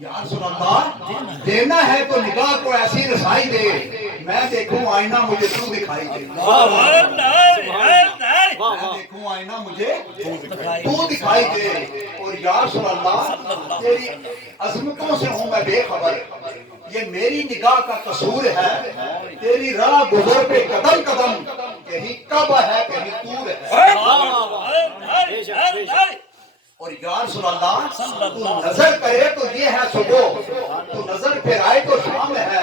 یا رسول اللہ دینا ہے تو نگاہ کو ایسی رسائی دے میں دیکھوں آئینہ مجھے تو دکھائی دے، میں دیکھوں آئینہ مجھے تو دکھائی دے۔ اور یا رسول اللہ تیری عظمتوں سے ہوں میں بے خبر، یہ میری نگاہ کا قصور ہے، تیری راہ گزر پہ قدم قدم کہیں کعبہ ہے کہیں طور ہے۔ اور یا رسول اللہ تو نظر کرے تو یہ ہے صبح، تو نظر پھرائے تو شام ہے،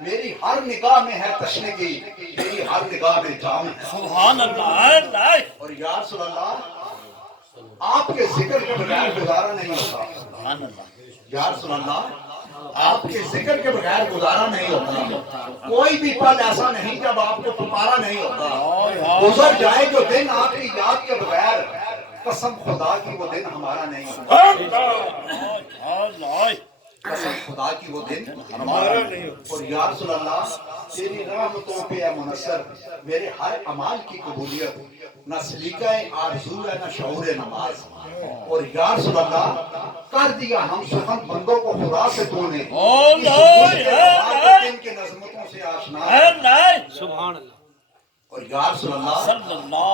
میری ہر نگاہ میں ہے تشنگی، میری ہر نگاہ میں جام ہے۔ سبحان اللہ۔ اور یا رسول اللہ آپ کے ذکر کے بغیر گزارا نہیں ہوتا، سبحان اللہ۔ یا رسول اللہ آپ کے ذکر کے بغیر گزارا نہیں ہوتا، کوئی بھی پل ایسا نہیں جب آپ کو پکارا نہیں ہوتا، گزر جائے جو دن آپ کی یاد کے بغیر قسم خدا کی وہ دن ہمارا نہیں ہوتا، قسم خدا کی وہ دن ہمارا نہیں ہوتا۔ اور یا رسول اللہ تیری رحمتوں پہ ہے منصر میرے ہر عمال کی قبولیت، نہ سلیقہ آرزو ہے نہ شعور نماز۔ اور یا رسول اللہ کر دیا ہم سخن بندوں کو خدا سے تو نے، ان کے نظمتوں سے آشنا۔ سبحان اللہ۔ اور یا رسول اللہ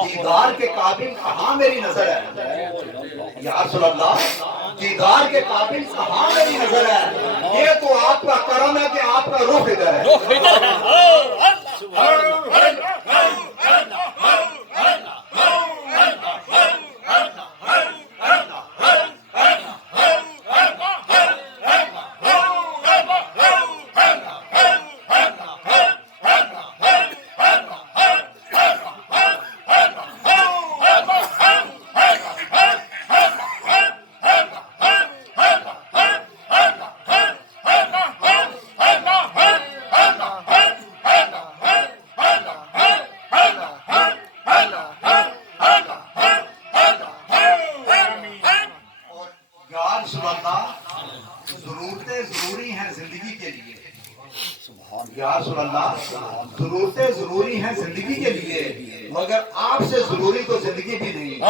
دیدار کے قابل کہاں میری نظر ہے، یا رسول اللہ دیدار کے قابل کہاں میری نظر ہے، یہ تو آپ کا کرم ہے کہ آپ کا رخ ادھر ہے۔ ضرورتیں ضروری ہیں زندگی کے لیے، یا رسول اللہ ضرورتیں ضروری ہیں زندگی کے لیے، مگر آپ سے ضروری تو زندگی بھی نہیں۔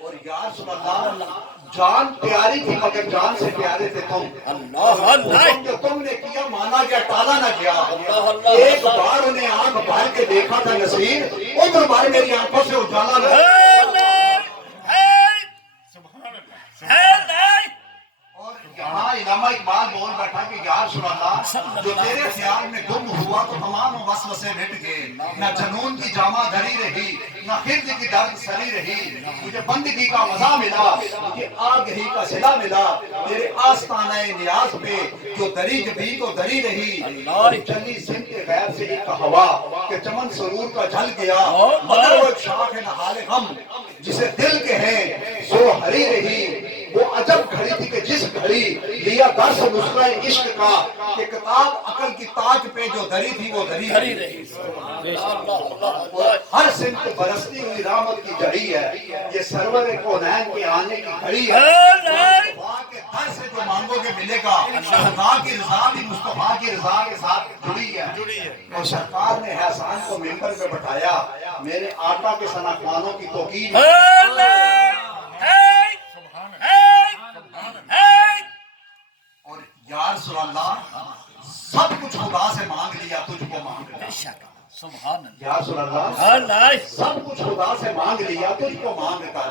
اور یا رسول اللہ جان پیاری تھی مگر جان سے پیارے تھے تم، جو تم نے کیا مانا گیا ٹالا نہ گیا۔ ایک بار انہیں آنکھ بھر کے دیکھا تھا نصیر، عمر بھر میری آنکھوں سے اجالا نہ گیا۔ اور یہاں علامہ اقبال بول بیٹھا کہ یا رسول اللہ جو تیرے خیال میں گم ہوا تو تمام وسوسے مٹ گئے، نہ جنون کی جامہ دھری رہی نہ خرد کی درد سری رہی، مجھے بندگی کا مزہ ملا مجھے آگہی کا صلہ ملا، تیرے آستانہ نیاز پہ جو دری جبی تو دری رہی، چلی سمت غیب سے ایک ہوا کہ چمن سرور کا جھل گیا، مگر وہ ایک شاخ ہے نہال غم جسے دل کے ہیں سو ہری رہی، وہ عجب گھڑی تھی کہ جس گھڑی لیا درس نسخہ عشق کا، کہ کتاب عقل کی تاج پہ جو دری تھی وہ دری رہی، ہر سمت برستی ہوئی رحمت کی جڑی ہے، یہ سرور کونین کے آنے کی گھڑی ہے، مصطفیٰ کے در سے جو مانگو گے ملے گا، خدا کی رضا بھی مصطفیٰ کی رضا کے ساتھ جڑی ہے۔ اور سرکار نے احسان کو ممبر پہ بٹھایا، میرے آقا کے ثناخوانوں کی توقیر، اور یا رسول اللہ سب کچھ خدا سے مانگ لیا تجھ کو مانگ لیا، یا رسول اللہ سب کچھ خدا سے مانگ لیا تجھ کو مانگ کر،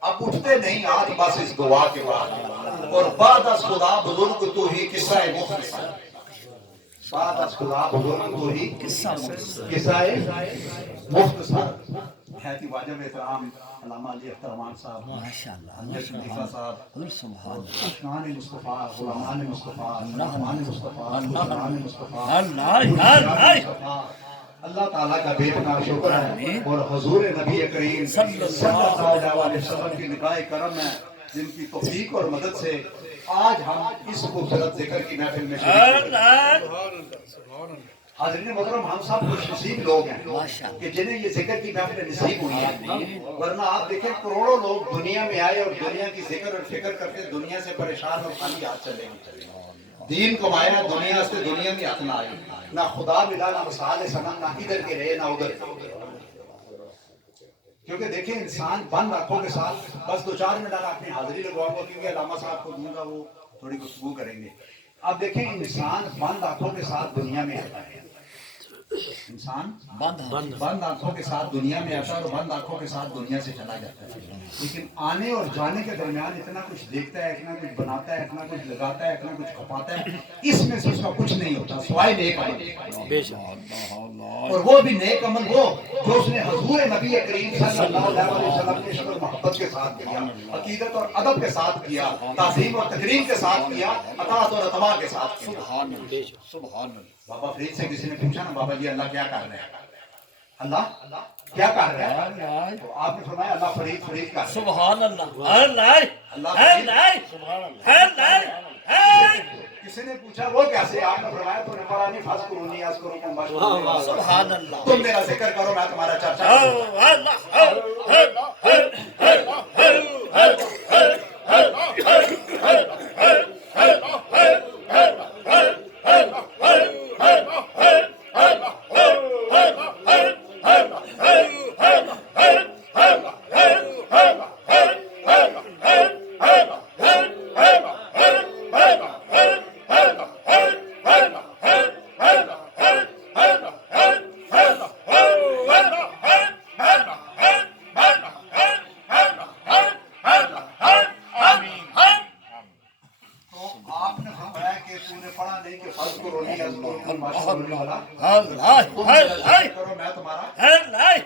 اب اٹھتے نہیں آج بس اس دعا کے بعد، اور بعد از خدا بزرگ تو ہی قصہ مختصر، بعد از خدا بزرگ تو ہی قصہ مختصر ہے کہ واجب احترام علامہ علی اخترمان صاحب، حضرت خلیفہ صاحب، اشنان مصطفیٰ، غلامان مصطفیٰ، رحمان مصطفیٰ، غلامان مصطفیٰ، اللہ تعالیٰ کا بے پناہ شکر ہے، اور حضور نبی کریم صلی اللہ علیہ وسلم کی نگاہ کرم ہے جن کی توفیق اور مدد سے آج ہم اس خوبصورت ذکر کی محفل میں شریک ہوئے۔ حاضرین محترم ہم سب خوش نصیب لوگ ہیں کہ جنہیں یہ ذکر کی محفل نصیب ہوئی ہے، ورنہ آپ دیکھیں کروڑوں لوگ دنیا میں آئے اور دنیا کی ذکر اور فکر کرتے دنیا سے پریشان اور خالی ہاتھ چلے گئے، دین کمایا دنیا سے دنیا میں ہاتھ نہ آئی، نہ خدا ملا نہ مثال صنم، نہ ادھر کے رہے نہ ادھر کے، کیونکہ دیکھیں انسان بند آنکھوں کے ساتھ بس 2-4 منٹ اپنی حاضری لگواؤں گا کیونکہ علامہ صاحب کو دوں گا وہ تھوڑی گفتگو کریں گے. اب دیکھیں انسان بند آنکھوں کے ساتھ دنیا میں آتا ہے. انسان بند آنکھوں کے ساتھ دنیا میں آتا ہے اور بند آنکھوں کے ساتھ دنیا سے چلا جاتا ہے. لیکن آنے اور جانے کے درمیان اتنا کچھ دیکھتا ہے, اتنا کچھ بناتا ہے, اتنا کچھ لگاتا ہے, اتنا کچھ کھپاتا ہے, اس میں سے اس کا کچھ نہیں ہوتا سوائے نیک عمل. اور وہ بھی نیک عمل وہ جو اس نے حضور نبی کریم صلی اللہ علیہ وسلم کے شکر محبت کے ساتھ کیا, عقیدت اور ادب کے ساتھ کیا, تعظیم اور تکریم کے ساتھ کیا, اطاعت اور اتباع کے ساتھ کیا. سبحان اللہ. بابا فرید سے کسی نے پوچھا نا, بابا جی اللہ کیا کر رہے ہیں, اللہ کیا کر رہے ہیں, تو آپ نے فرمایا اللہ فرید فرید کر رہے ہیں. سبحان اللہ. اللہ کسی نے پوچھا وہ کیسے, آپ نے فرمایا تو نے قرآن فاذکرونی اذکرکم واشکروا. سبحان اللہ. تم میرا ذکر کرو میں تمہارا چرچا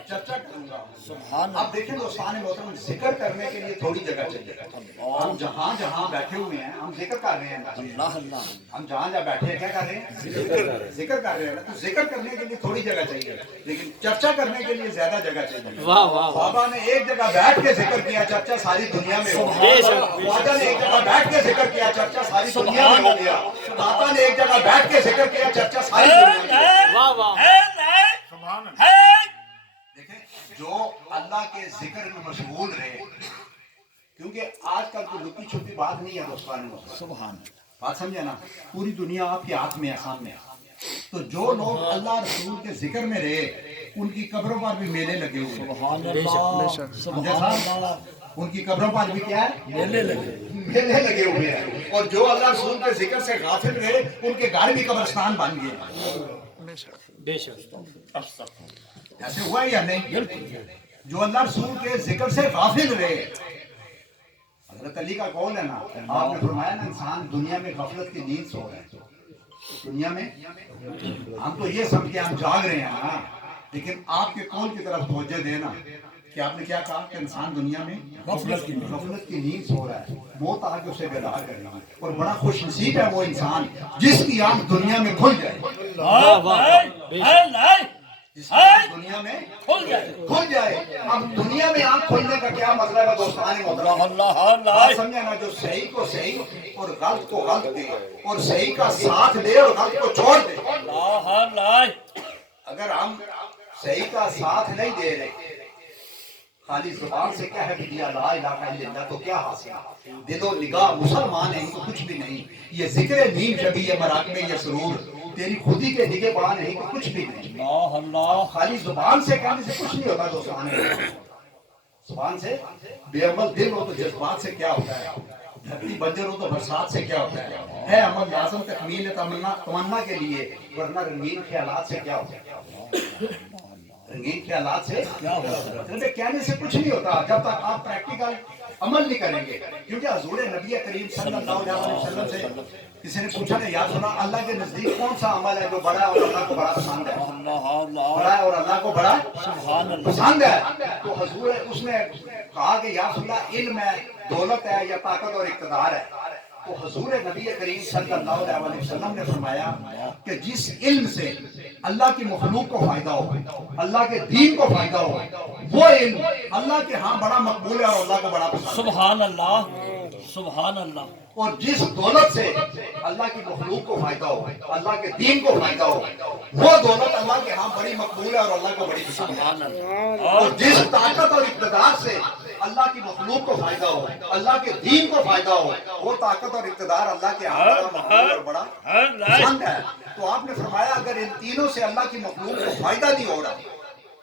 چرچا کروں گا. اب دیکھیں دوستان محترم, ذکر کرنے کے لیے تھوڑی جگہ چاہیے. ہم جہاں جہاں بیٹھے ہوئے ہیں ہم ذکر کر رہے ہیں. ہم جہاں جہاں بیٹھے ہیں کیا کر رہے ہیں, ذکر کر رہے ہیں. تو ذکر کرنے کے لیے تھوڑی جگہ چاہیے, لیکن چرچا کرنے کے لیے زیادہ جگہ چاہیے. بابا نے ایک جگہ بیٹھ کے ذکر کیا, چرچا ساری دنیا میں ہو گیا. خواجہ نے ایک جگہ بیٹھ کے ذکر کیا, چرچا ساری دنیا میں ہو گیا. داتا نے ایک جگہ بیٹھ کے ذکر کیا, چرچا ساری دنیا میں. دیکھیں جو اللہ کے ذکر میں مشغول رہے, کیونکہ آج کل تو لکی چھپی بات نہیں ہے دوستان. سبحان بات سمجھے نا, پوری دنیا آپ کے ہاتھ میں ہے, سامنے. تو جو لوگ اللہ رسول کے ذکر میں رہے ان کی قبروں پر بھی میلے لگے ہوئے. سبحان اللہ. سبحان اللہ. ان کی قبروں پر بھی کیا ہے, میلے لگے لگے ہوئے ہیں. اور جو اللہ رسول کے ذکر سے غافل رہے ان کے گھر بھی قبرستان بن گئے. بے شک. ایسے ہوا یا نہیں؟ جو اللہ رسول کے ذکر سے غافل رہے. حضرت علی کا قول ہے نا, آپ نے فرمایا نا انسان دنیا میں غفلت کی نیند سو رہے ہیں. دنیا میں ہم تو یہ سمجھ کے ہم جاگ رہے ہیں نا, لیکن آپ کے قول کی طرف توجہ دینا کہ آپ نے کیا کہا کہ انسان دنیا میں غفلت کی نیند سو رہا ہے. موت آ کے اسے بیدار کرے گی, اور بڑا خوش نصیب ہے وہ انسان جس کی آنکھ دنیا میں کھل جائے. دنیا میں کھل جائے. اب دنیا میں آنکھ کھلنے کا کیا مطلب ہے دوستان محترم, سمجھا نا, جو صحیح کو صحیح اور غلط کو غلط دے, اور صحیح کا ساتھ دے اور غلط کو چھوڑ دے. اگر ہم صحیح کا ساتھ نہیں دے رہے, خالی زبان سے کیا ہے کہ لا الہ الا اللہ, تو کیا حاصل, دل و نگاہ مسلمان ہیں تو کچھ بھی نہیں. یہ ذکر نیم شبی یہ مراقبے یہ سرور تیری خودی کے نگے بان نہیں تو کچھ بھی نہیں. خالی زبان سے کہنے سے کچھ نہیں ہوتا دوستان. زبان سے بے عمل دل ہو تو جذبات سے کیا ہوتا ہے, دھرتی بنجر ہو تو برسات سے کیا ہوتا ہے عمل لازم تکمیل تمنا کے لیے, ورنہ رنگین خیالات سے کیا ہوتا ہے. رنگین خیالات سے کہنے سے کچھ نہیں ہوتا جب تک آپ پریکٹیکل عمل نہیں کریں گے. کیونکہ حضور نبی کریم صلی اللہ علیہ وسلم سے کسی نے پوچھا کہ یا سنا اللہ کے نزدیک کون سا عمل ہے جو بڑا ہے اور اللہ کو بڑا پسند ہے, بڑا ہے اور اللہ کو بڑا پسند ہے. تو حضور اس نے کہا کہ یا سنا علم ہے, دولت ہے, یا طاقت اور اقتدار ہے. تو حضور نبی کریم صلی اللہ علیہ وسلم نے فرمایا کہ جس علم سے اللہ کی مخلوق کو فائدہ ہو, اللہ کے دین کو فائدہ ہو, وہ علم اللہ کے ہاں بڑا مقبول ہے اور اللہ کو بڑا پسند ہے. سبحان اللہ. سبحان اللہ. اور جس دولت سے اللہ کی مخلوق کو فائدہ ہو, اللہ کے دین کو فائدہ ہو, وہ دولت اللہ کے ہاں بڑی مقبول ہے اور اللہ کو بڑی پسند ہے. اور جس طاقت اور اقتدار سے اللہ کی مخلوق کو فائدہ ہو, اللہ کے دین کو فائدہ ہو, وہ طاقت اور اقتدار اللہ کے ہاں بڑا مقبول اور بڑا پسند ہے. تو آپ نے فرمایا اگر ان تینوں سے اللہ کی مخلوق کو فائدہ نہیں ہو رہا,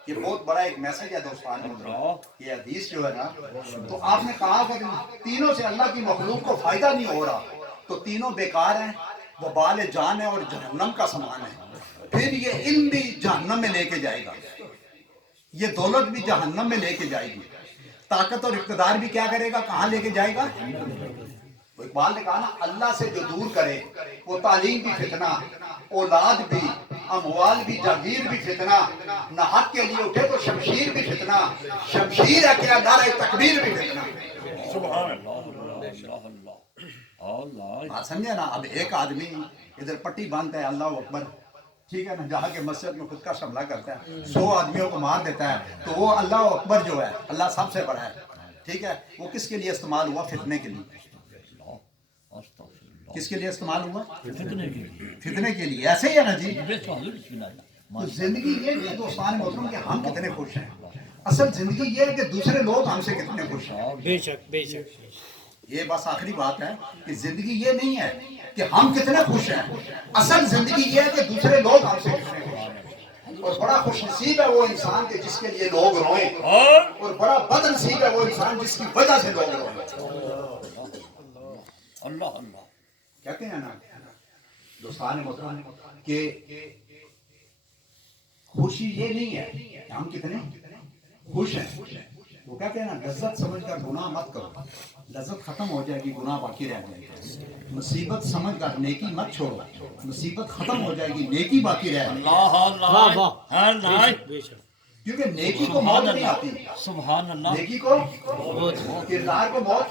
یہ بہت بڑا ایک میسج ہے دوستان محترم، یہ حدیث جو ہے نا، تو آپ نے کہا کہ تینوں سے اللہ کی مخلوق کو فائدہ نہیں ہو رہا تو تینوں بیکار ہیں، وبال جان ہے اور جہنم کا سامان ہے، پھر یہ علم بھی جہنم میں لے کے جائے گا، یہ دولت بھی جہنم میں لے کے جائے گی، طاقت اور اقتدار بھی کیا کرے گا، کہاں لے کے جائے گا؟ اقبال نے کہا نا، اللہ سے جو دور کرے وہ تعلیم بھی فتنہ، اولاد بھی، اموال بھی، جاگیر بھی فتنہ، نہ حق کے لیے اٹھے تو شمشیر بھی فتنہ، شمشیر ہے کیا نعرہ تکبیر بھی فتنہ۔ سبحان اللہ اللہ بات سمجھے نا؟ اب ایک آدمی ادھر پٹی باندھتا ہے اللہ اکبر، ٹھیک ہے نا، جہاں کے مسجد میں خود کا حملہ کرتا ہے، 100 آدمیوں کو مار دیتا ہے، تو وہ اللہ اکبر جو ہے اللہ سب سے بڑا ہے، ٹھیک ہے، وہ کس کے لیے استعمال ہوا؟ فتنے کے لیے۔ کس کے لیے استعمال ہوا؟ فتنے کے لیے۔ ایسے ہی ہے نا جی، تو زندگی یہ نہیں ہے دوستان محترم کہ ہم کتنے خوش ہیں، اصل زندگی یہ ہے کہ دوسرے لوگ ہم سے کتنے خوش ہیں۔ بے شک بے شک، یہ بس آخری بات ہے کہ زندگی یہ نہیں ہے کہ ہم کتنے خوش ہیں، اصل زندگی یہ ہے کہ دوسرے لوگ ہم سے کتنے خوش ہیں۔ اور بڑا خوش نصیب ہے وہ انسان کے جس کے لیے لوگ روئیں، اور بڑا بد نصیب ہے وہ انسان جس کی وجہ سے لوگ روئیں۔ اللہ اللہ کہتے ہیں نا دوستان محترم کہ خوشی یہ نہیں ہے کہ ہم کتنے خوش ہیں، وہ کہتے ہیں نا لذت سمجھ کر گناہ مت کرو، لذت ختم ہو جائے گی گناہ باقی رہ جائے گا، مصیبت سمجھ کر نیکی مت چھوڑو، مصیبت ختم ہو جائے گی نیکی باقی رہ جائے گی، اللہ اللہ بے شک، کیونکہ نیکی کو موت نہیں آتی، سبحان اللہ، نیکی کو کردار کو موت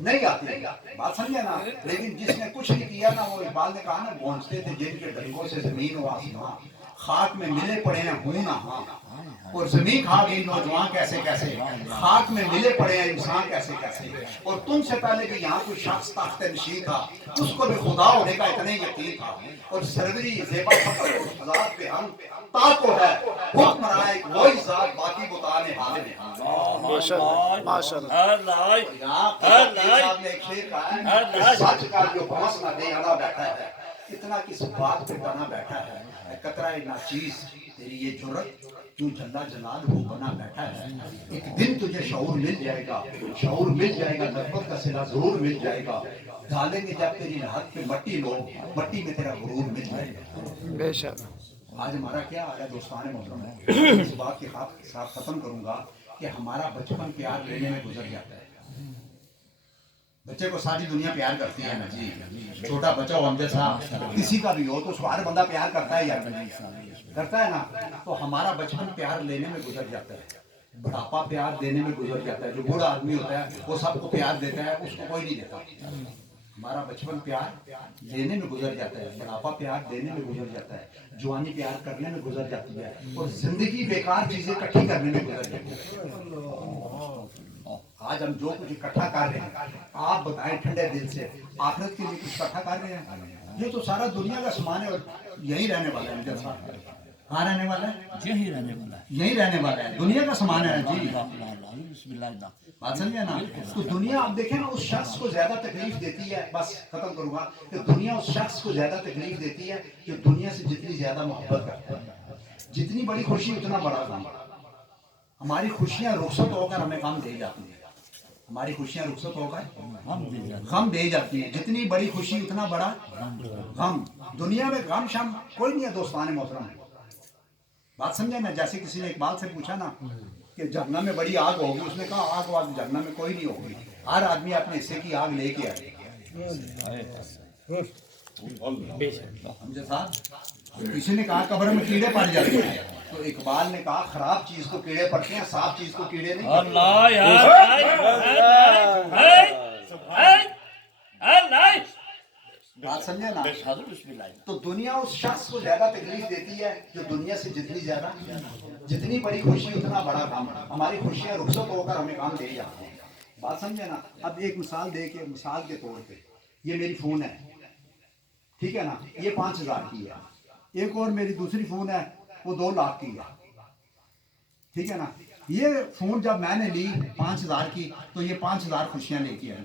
نہیں آتی، بات سمجھے نا؟ لیکن جس نے کچھ نہیں کیا نا، وہ اقبال نے کہا نا، گونجتے تھے جن کے ڈنکوں سے زمین و آسمان، خاک میں ملے پڑے ہیں ہوں نہ ہاں، اور زمین کھا گئی نوجوان کیسے کیسے، خاک میں ملے پڑے ہیں انسان کیسے کیسے، اور تم سے پہلے کہ یہاں کوئی شخص تخت نشین تھا، اس کو بھی خدا ہونے کا اتنا یقین تھا، اور سروری زیبا فخر اس ذات پہ ہم تاکو ہے، حکم رہا ہے وہی ذات باقی بتانے حال میں۔ صاحب نے ایک شعر کہا ہے، سچ کا جو بھنس نہ دے انا بیٹھا ہے، اتنا کس بات پہ بنا بیٹھا ہے، قطرہ ناچیز تیری یہ جرت کیوں جلا جلال ہو بنا بیٹھا ہے، ایک دن تجھے شعور مل جائے گا، شعور مل جائے گا، نسبت کا صلہ ضرور مل جائے گا، ڈالیں گے جب تیری ہاتھ پہ مٹی لوگ، مٹی میں تیرا غرور مل جائے گا۔ بے شک آج ہمارا کیا حال ہے دوستان محترم ہے، اس بات کے ساتھ ختم کروں گا کہ ہمارا بچپن پیار لینے میں گزر جاتا ہے، بچے کو ساری دنیا پیار کرتی ہے نا جی، چھوٹا بچہ ہو ہم جیسا کسی کا بھی ہو تو اس کو ہر بندہ پیار کرتا ہے یا کرتا ہے نا، تو ہمارا بچپن پیار لینے میں گزر جاتا ہے، بڑھاپا پیار دینے میں گزر جاتا ہے، جو بوڑھا آدمی ہوتا ہے وہ سب کو پیار دیتا ہے، اس کو کوئی نہیں دیتا، ہمارا بچپن پیار لینے میں گزر جاتا ہے، بڑھاپا پیار دینے میں گزر جاتا ہے، جوانی پیار کرنے میں گزر جاتی ہے، اور زندگی بیکار چیزیں اکٹھی کرنے میں گزر جاتی ہے۔ آج ہم جو کچھ اکٹھا کر رہے ہیں، آپ بتائیں ٹھنڈے دل سے آخرت کے لیے کچھ اکٹھا کر رہے ہیں؟ یہ تو سارا دنیا کا سامان ہے اور یہی رہنے والا ہے، جیسا کہاں رہنے والا ہے؟ یہی رہنے والا ہے، یہی رہنے والا ہے، دنیا کا سامان ہے جی، بسم اللہ اللہ، بات سمجھے نا؟ تو دنیا آپ دیکھیں نا، اس شخص کو زیادہ تکلیف دیتی ہے، بس ختم کروں گا کہ دنیا اس شخص کو زیادہ تکلیف دیتی ہے جو دنیا سے جتنی زیادہ محبت کرتا ہے، جتنی بڑی خوشی اتنا بڑا غم، ہماری خوشیاں رخصت ہو کر ہمیں غم دے جاتی ہیں، ہماری خوشیاں رخصت ہو کر غم دے جاتی ہیں، جتنی بڑی خوشی اتنا بڑا غم، دنیا میں غم شم کوئی نہیں ہے دوستان محترم، بات سمجھے نا؟ جیسے کسی نے اقبال سے پوچھا نا کہ جہنم میں بڑی آگ ہوگی، اس نے کہا آگ واگ جہنم میں کوئی نہیں ہوگی، ہر آدمی اپنے حصے کی آگ لے کے آئے، سمجھے صاحب؟ کسی نے کہا قبر میں کیڑے پڑ جاتے ہیں، تو اقبال نے کہا خراب چیز کو کیڑے پڑتے ہیں، صاف چیز کو کیڑے نہیں پڑتے۔ اللہ یار بات سمجھے نا؟ بسم اللہ، تو دنیا اس شخص کو زیادہ تکلیف دیتی ہے جو دنیا سے جتنی زیادہ، جتنی بڑی خوشی اتنا بڑا غم، ہماری خوشیاں رخصت ہو کر ہمیں غم دے جاتی ہیں، بات سمجھے نا؟ اب ایک مثال دے کے، مثال کے طور پہ یہ میری فون ہے، ٹھیک ہے نا، یہ 5,000 کی ہے، ایک اور میری دوسری فون ہے وہ 2 لاکھ کی ہے، ٹھیک ہے نا؟ یہ فون جب میں نے لی 5,000 کی تو یہ 5,000 خوشیاں لے کے آئی،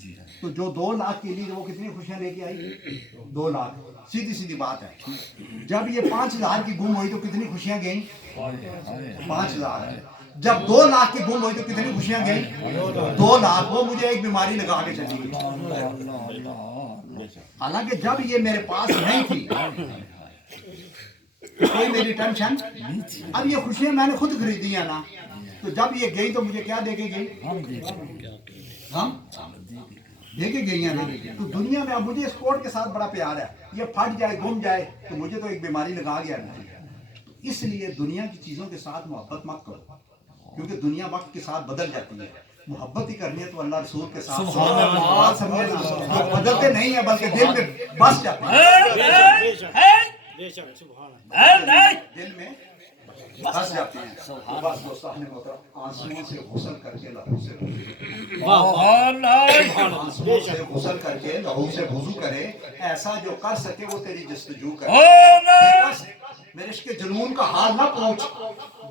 جی تو جو 2 لاکھ کے لیے وہ کتنی خوشیاں لے کے آئی؟ 2 لاکھ. سیدھی سیدھی بات ہے. جب یہ 5,000 کی گم ہوئی تو کتنی خوشیاں گئیں؟ 5,000. جب 2 لاکھ کی گم ہوئی تو کتنی خوشیاں گئیں؟ 2 لاکھ. وہ مجھے ایک بیماری لگا کے چلی گئی. حالانکہ جب یہ میرے پاس نہیں تھی کوئی میری ٹینشن. اب یہ خوشیاں میں نے خود خریدی ہیں نا. تو جب یہ گئی تو مجھے کیا دے کے گئی؟ ہم دے کے گئی ہیں نا. تو دنیا میں اب مجھے اس کوٹ کے ساتھ بڑا پیار ہے. یہ پھٹ جائے گم جائے تو مجھے تو ایک بیماری لگا گیا نا. تو اس لیے دنیا کی چیزوں کے ساتھ محبت مت کرو کیونکہ دنیا وقت کے ساتھ بدل جاتی ہے. محبت ہی کرنی ہے تو اللہ رسول کے ساتھ بات سمجھے نا. جو بدلتے نہیں ہیں بلکہ دل میں بس جاتے ہیں. دل میں بس جاتے ہیں. بس دوستو اپنے محترم آنسوؤں سے غسل کر کے لہو سے آنسوؤں سے غسل کر کے لہو سے وضو کرے. ایسا جو کر سکے وہ تیری جستجو کرے. میرے عشق جنون کا حال نہ پوچھ.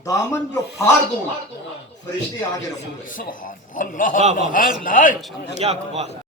دامن جو پھاڑ دوں فرشتے آگے رکھوں گے. سبحان اللہ.